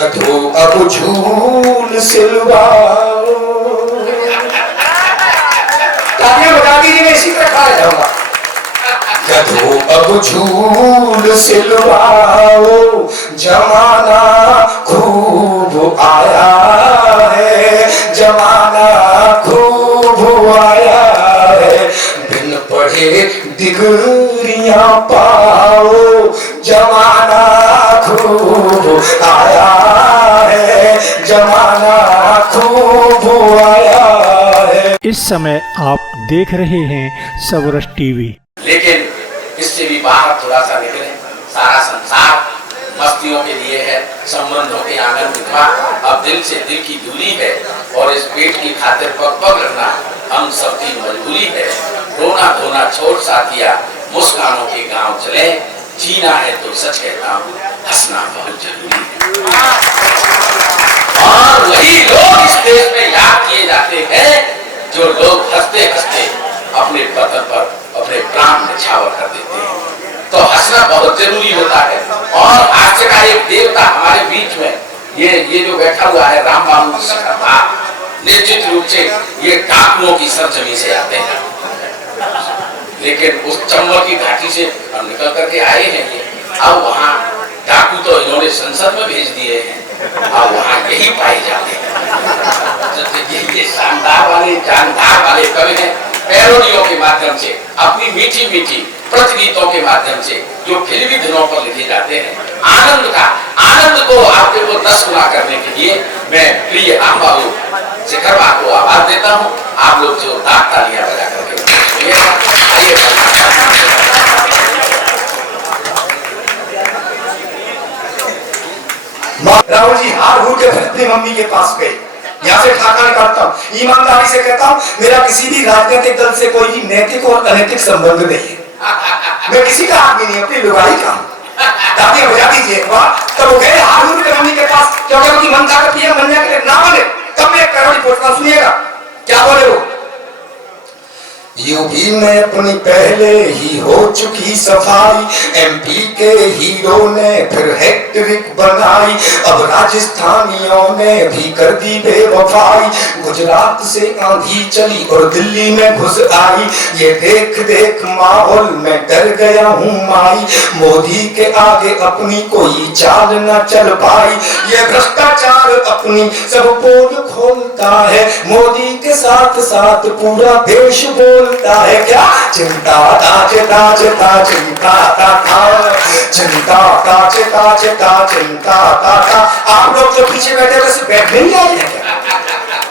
गधो अब झूल सिलवाओ। तालियां बजा दीजिए, मैं इसी तरह खा जाऊंगा। गधो अब झूल सिलवाओ, जमाना खूब आया है, जमाना खूब आया है। बिन पढ़े डिग्रियां पाओ, जमाना खूब आया है, जमाना खूब आया है। इस समय आप देख रहे हैं सबरस टीवी। लेकिन इससे भी बाहर थोड़ा सा निकले। सारा संसार मस्तियों के लिए है, संबंधों के आंगन दिखा। अब दिल से दिल की दूरी है और इस पेट की खातिर पग पग रहना हम सबकी मजबूरी है। रोना धोना छोड़ साथिया, मुस्कानों के गांव चले। जीना है तो सच कहता हूँ, हंसना बहुत जरूरी है। और वही लोग इस देश में याद किए जाते हैं जो लोग हंसते हंसते अपने वतन पर अपने प्राण न्यौछावर कर देते हैं। तो हंसना बहुत जरूरी होता है। और हास्य का एक देवता हमारे बीच में ये जो बैठा हुआ है राम बाबू था, निश्चित रूप से ये डाकुओं की सरजमी से आते हैं। लेकिन उस चंबल की घाटी से हम निकल करके आए हैं। ये अब वहाँ डाकू तो इन्होंने संसद में भेज दिए हैं, अब वहाँ यही पाए जाते हैं। ये शानदार वाले जानदार वाले कवि हैं, पैरोडियों के माध्यम से, अपनी मीठी मीठी प्रतिगीतों के माध्यम से जो फिल्मी धुनों पर लिखे जाते हैं, आनंद को आपके को 10 गुना करने के लिए मैं प्रिय राम बाबू शिखरवा को आवाज देता हूँ। आप लोग जो तालियां बजा करके राहुल जी हार हूर के फिर अपनी मम्मी के पास गए। यहाँ से ठाका निकालता हूँ, ईमानदारी से कहता हूँ, मेरा किसी भी राजनीतिक दल से कोई भी नैतिक और अनैतिक संबंध नहीं है। मैं किसी का आदमी नहीं, अपनी लुगाई का हूँ। तालियां बजा दीजिए एक बार। तब वो गए हार हूर के मम्मी के पास, क्योंकि उनकी मन था कि बनने के लिए ना बने। तब मैं एक पैरोडी पूछता, सुनिएगा क्या बोले वो। यूं भी मैं अपनी पहले ही हो चुकी सफाई, एमपी के हीरो ने फिर हैट्रिक बनाई, अब राजस्थानियों ने भी कर दी बेवफाई। गुजरात से आंधी चली और दिल्ली में घुस आई, ये देख देख माहौल में डर गया हूँ माई। मोदी के आगे अपनी कोई चाल न चल पाई, ये भ्रष्टाचार अपनी सब पोल खोलता है। मोदी के साथ साथ पूरा देश बोलता है क्या, चिंता ताज ताज ता चिंता ता था, चिंता ताज ताज ता चिंता ता था। आप लोग जो पीछे बैठे वैसे बैठ नहीं आए हैं क्या?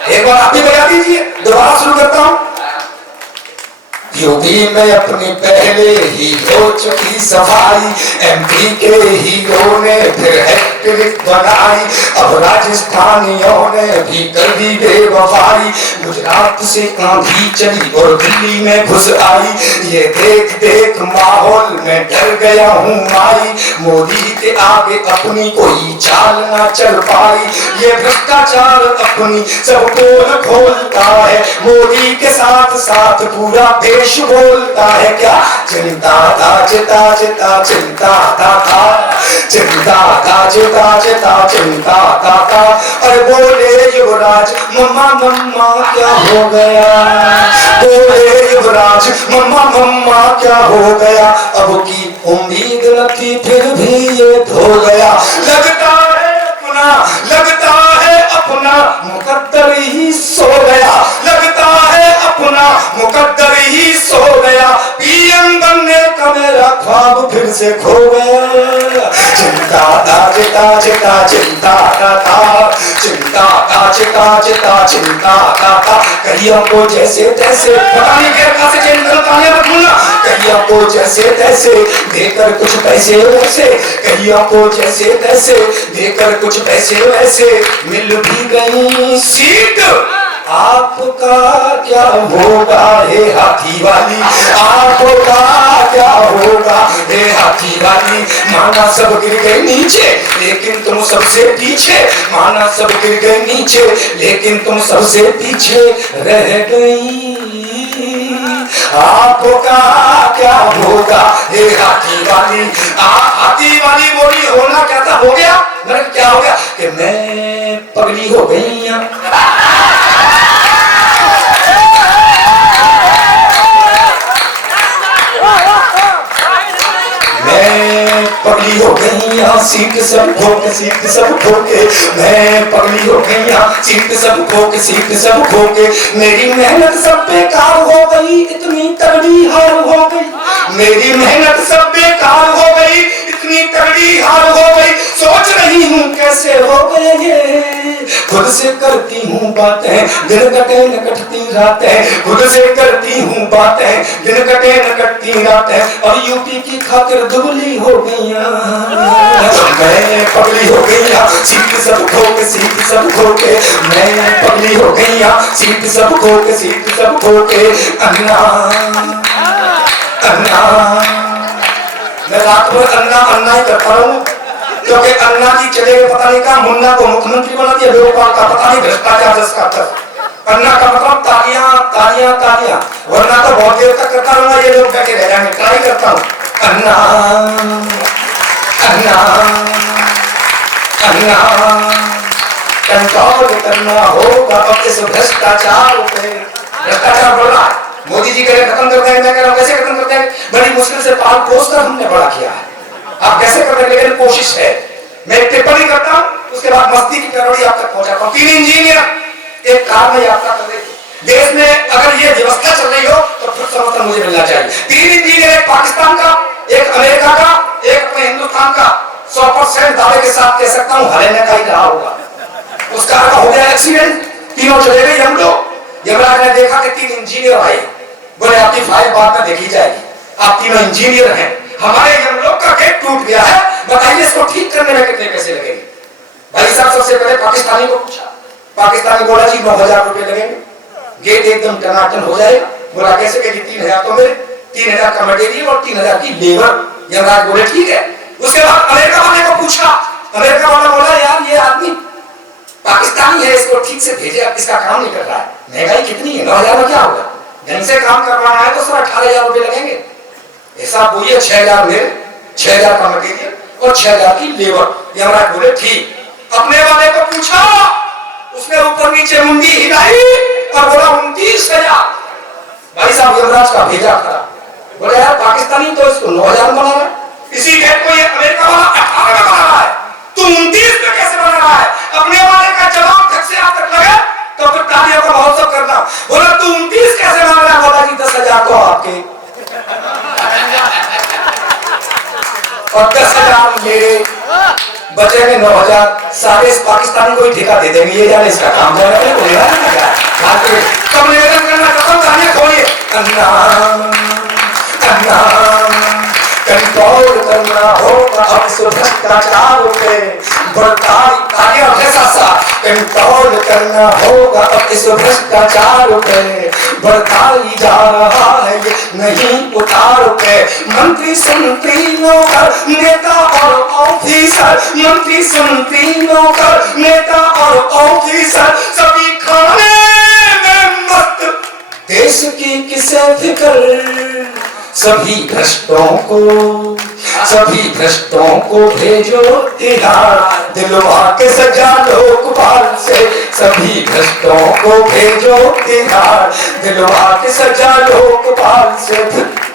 एक बार आप भी बजा दीजिए, दोबारा शुरू करता हूँ। यूपी में अपनी पहले ही हो चुकी सफाई, एमपी के हीरो ने फिर हैट्रिक बनाई, अब राजस्थानियों ने भी कर दी बेवफाई। गुजरात से आंधी चली और दिल्ली में घुस आई, ये देख देख माहौल में डर गया हूँ माई। मोदी के आगे अपनी कोई चाल ना चल पाई, ये भ्रष्टाचार अपनी सब पोल खोलता है। मोदी के साथ साथ पूरा देश बोलता है क्या, चिंता ताज ताज ता चिंता ता था, चिंता ताज ताज ता चिंता ता था। अरे बोले युवराज मम्मा मम्मा क्या हो गया, बोले युवराज मम्मा मम्मा क्या हो गया। अब की उम्मीद न थी फिर भी ये धो गया, लगता है अपना मुकद्दर ही सो गया, लगता है अपना मुकद्दर ही सो गया। पीएम बनने का मेरा ख्वाब फिर से खो गया। चिंता ताज ताज ता चिंता ता था, चिंता ताज ताज ता चिंता ता था। कहियों को जैसे तैसे पता नहीं क्या से चेंज करता भूलना, कहियों को जैसे तैसे देकर कुछ पैसे वैसे, कहियों को जैसे तैसे देकर कुछ पैसे वैसे मिल भी गई सीट। आपका क्या होगा हे हाथी वाली, आपका क्या होगा हे हाथी वाली। माना सब गिर गए नीचे लेकिन तुम सबसे पीछे, माना सब गिर गए नीचे लेकिन तुम सबसे पीछे रह गई। आपका क्या होगा ये हाथी वाली बोली होना क्या था, हो गया। मैंने क्या हो गया कि मैं पगली हो गई। मैं पगली हो गई यहाँ, सीट सब ठोके मैं पगली हो गई यहाँ, सीट सब ठोके मेरी मेहनत सब बेकार हो गई, इतनी तगड़ी हार हो गई। मेरी मेहनत सब बेकार हो गई, इतनी तगड़ी हार हो गई। सोच रही हूँ कैसे हो गए ये, खुद से करती हूँ बातें, दिन कटे न कटती रातें। खुद से करती हूँ बातें, दिन कटे न कटती रातें। और यूपी की खातिर दुबली हो गई, मैं पगली हो गई, सीट सब खो के मैं पगली हो गई, सीट सब खो के अन्ना मैं रात भर अन्ना ही करता रहूं, क्योंकि अन्ना जी चले गए पता नहीं कहा, मुन्ना को मुख्यमंत्री बना दिया, लोकपाल का पता नहीं भ्रष्टाचार जिसका तक। अन्ना का मतलब तालियां, वरना तो बहुत देर तक करता रहूंगा, ये लोग बैठे रह जाएंगे। ट्राई करता हूँ। अन्ना कंट्रोल करना होगा अब इस भ्रष्टाचार पे। भ्रष्टाचार बढ़ रहा है, मोदी जी कह रहे खत्म कर देंगे, मैं कह रहा हूँ कैसे खत्म कर देंगे, बड़ी मुश्किल से पाल पोस कर हमने बड़ा किया है। आप कैसे कर देंगे, लेकिन कोशिश है। मैं एक टिप्पणी करता हूँ, उसके बाद मस्ती की पैरोडी आप तक पहुंचाता हूँ। 3 इंजीनियर एक कार में यात्रा कर रहे थे। देश में अगर ये व्यवस्था चल रही हो तो फिर समर्थन मुझे मिलना चाहिए। 3 इंजीनियर, एक पाकिस्तान का, एक अमेरिका का, एक अपने हिंदुस्तान का। 100% दावे के साथ कह सकता हूँ हरियाणा का ही रहा होगा। उस कार का हो गया एक्सीडेंट, तीनों चले गए। हम लोग यमराज ने देखा कि 3 इंजीनियर आए, बोले आपकी फाइल बाद में देखी जाएगी, आप तीनों इंजीनियर हैं, हमारे यमलोक का गेट टूट गया है, बताइए इसको ठीक करने में कितने पैसे लगेंगे। भाई साहब सबसे पहले पाकिस्तानी को पूछा, पाकिस्तानी बोला जी 9,000 रुपए लगेंगे, गेट एकदम टनाटन हो जाएगा। बोला कैसे, कहेगी 3,000 तो मेरे, 3,000 का मटेरियल और 3,000 की लेबर। यमराज बोले ठीक है। उसके बाद अमेरिका वाले को पूछा, अमेरिका वाला बोला यार ये आदमी पाकिस्तानी है, इसको ठीक से भेजे, अब इसका काम नहीं कर रहा है, महंगाई कितनी है, 9,000 में क्या होगा, ढंग से काम करवाना है तो सर 18,000 रुपए लगेंगे। ऐसा बोलिए 6,000 मेरे, 6,000 का मटेरियल और 6,000 की लेबर। यमराज बोले ठीक। अपने वाले को पूछा, उसने ऊपर नीचे मुंडी हिलाई और बोला 29,000। भाई साहब यमराज का भेजा खड़ा, बोले यार पाकिस्तानी तो इसको 9,000 बना रहा है, इसी गेट को ये अमेरिका वाला 18 में बना रहा है, तू 29 में कैसे बना रहा है। अपने वाले का जवाब ढंग से आप तक लगे तो फिर तालियों का महोत्सव करना। बोला तू 29 कैसे बना रहा है, बोला जी 10,000 तो आपके और 10,000 मेरे, बचेंगे 9,000। सारे इस पाकिस्तानी को ही ठेका दे देंगे, ये जाने इसका काम जाने सब निवेदन करना खत्म, कहानी खोलिए। कंट्रोल करना होगा अब इस भ्रष्टाचार पे, कंट्रोल करना होगा अब इस भ्रष्टाचार पे, बढ़ता ही जा रहा है ये नहीं उतार पे। मंत्री संतरी नौकर नेता और ऑफिसर, मंत्री संतरी नौकर नेता और ऑफिसर, सभी खाने में मस्त, देश की किसे फिक्र। सभी भ्रष्टों को भेजो तिहाड़, दिलवा के सजा लोकपाल से। सभी भ्रष्टों को भेजो तिहाड़, दिलवा के सजा लोकपाल से।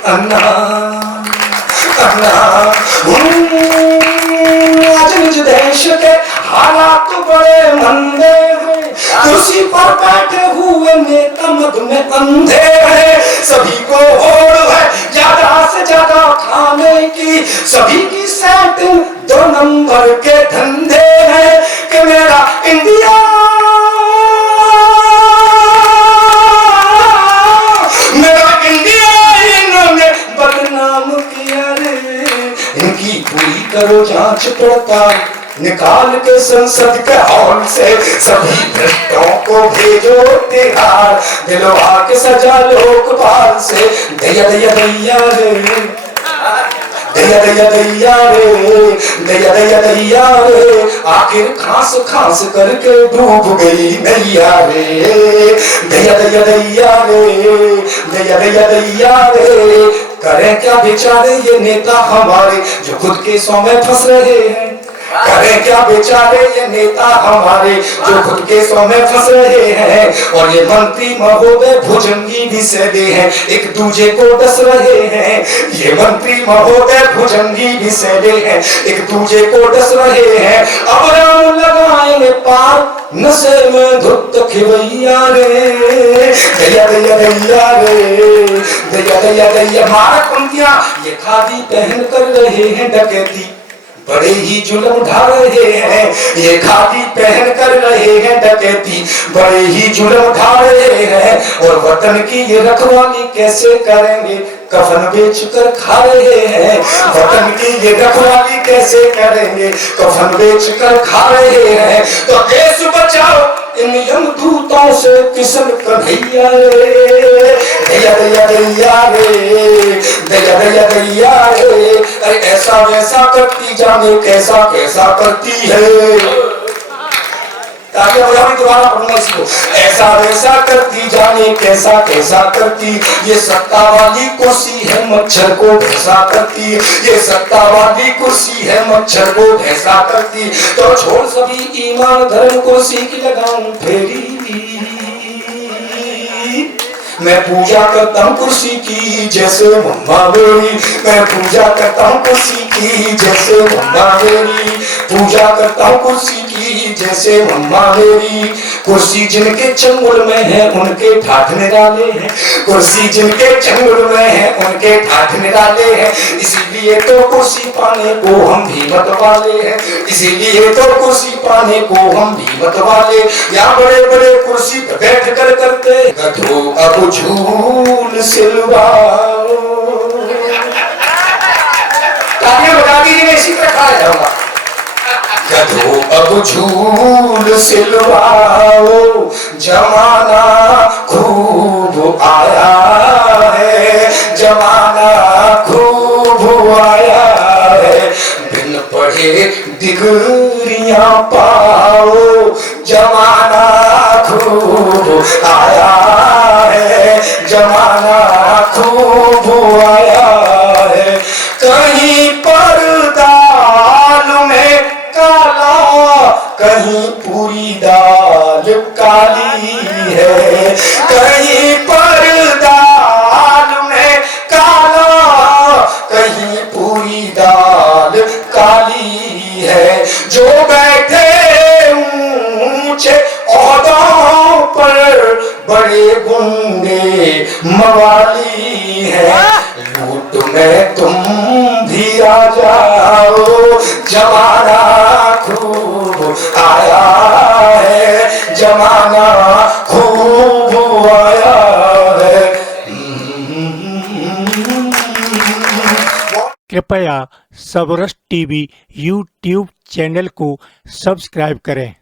अन्ना आज निज देश के हालात बड़े मंदे हैं, कुर्सी पर बैठे हुए नेता मद में अंधे हैं। सभी को होड़ है ज्यादा से ज्यादा खाने की, सभी की सेटिंग 2 नंबर के धंधे हैं कि मेरा इंडिया इन्होंने बदनाम किया रे। इनकी पूरी करो जांच पड़ताल, निकाल के संसद के हॉल से। सभी भ्रष्टों को भेजो तिहाड़, दिलवा के सजा लोकपाल से। दैया दैया दैया रे, दैया दैया दैया रे, दैया दैया दैया रे, आखिर खांस खांस करके डूब गई नैया रे। दैया दैया दैया रे, दैया दैया दैया रे, करें क्या बेचारे ये नेता हमारे जो खुद के सौ में फंस रहे हैं। करें क्या बेचारे ये नेता हमारे जो खुद के सौ में फंस रहे हैं। और ये मंत्री महोदय भुजंगी भी सदे हैं, एक दूजे को डस रहे हैं। ये मंत्री महोदय भुजंगी भी सदे हैं, एक दूजे को डस रहे हैं। अब राम लगाएंगे पार नशे में धुत खिवैया रे। दैया दैया दैया रे, दैया दैया दैया। मारक पंक्तियां, ये खादी पहन कर रहे हैं डकैती, बड़े ही जुल्म ढा रहे हैं। ये खादी पहन कर रहे हैं डकैती, बड़े ही जुल्म ढा रहे हैं। और वतन की ये रखवाली कैसे करेंगे, कफन बेच कर खा रहे हैं। वतन की ये रखवाली कैसे करेंगे, कफन बेच कर खा रहे हैं। तो देश बचाओ इन यमदूतों से किशन कन्हैया रे। दैया दैया दैया रे, दैया दैया दैया रे, अरे ऐसा वैसा करती जाने कैसा कैसा करती है। तालियां बजाओ, दोबारा पढ़ूंगा इसको। ऐसा वैसा करती जाने कैसा कैसा करती, ये सत्ता वाली कुर्सी है मच्छर को भैंसा करती। ये सत्ता वाली कुर्सी है मच्छर को भैंसा करती। तो छोड़ सभी ईमान धर्म कुर्सी की लगाऊं फेरी। मैं पूजा करता हूँ कुर्सी की जैसे मम्मा मेरी। मैं पूजा करता हूँ कुर्सी की जैसे मम्मा मेरी। पूजा करता हूँ कुर्सी की जैसे मम्मा मेरी। कुर्सी जिनके चंगुल में है उनके ठाठ निराले हैं। कुर्सी जिनके चंगुल में है उनके ठाठ निराले हैं। इसीलिए तो कुर्सी पाने को हम भी मत वाले हैं। इसीलिए तो कुर्सी पाने को हम भी मत वाले। यहाँ बड़े बड़े कुर्सी पर बैठ कर करते गधो अब झूल सिलवाओ। तालियां बजा दीजिए, मैं इसी तरह खा जाऊंगा। गधो अब झूल सिलवाओ, जमाना खूब आया है, जमाना खूब आया है। बिन पढ़े डिग्रियां पाओ, जमाना खूब आया है, जमाना खूब आया है। कहीं पर दाल में काला, कहीं पूरी दाल काली है। कहीं पर दाल में काला, कहीं पूरी दाल काली है। जो बैठे ऊंचे ओहदों पर बड़े गुंडे मवाली है। लूट में तुम भी आ जाओ, जमाना खूब आया है, जमाना खूब आया है। कृपया सबरस टीवी यूट्यूब चैनल को सब्सक्राइब करें।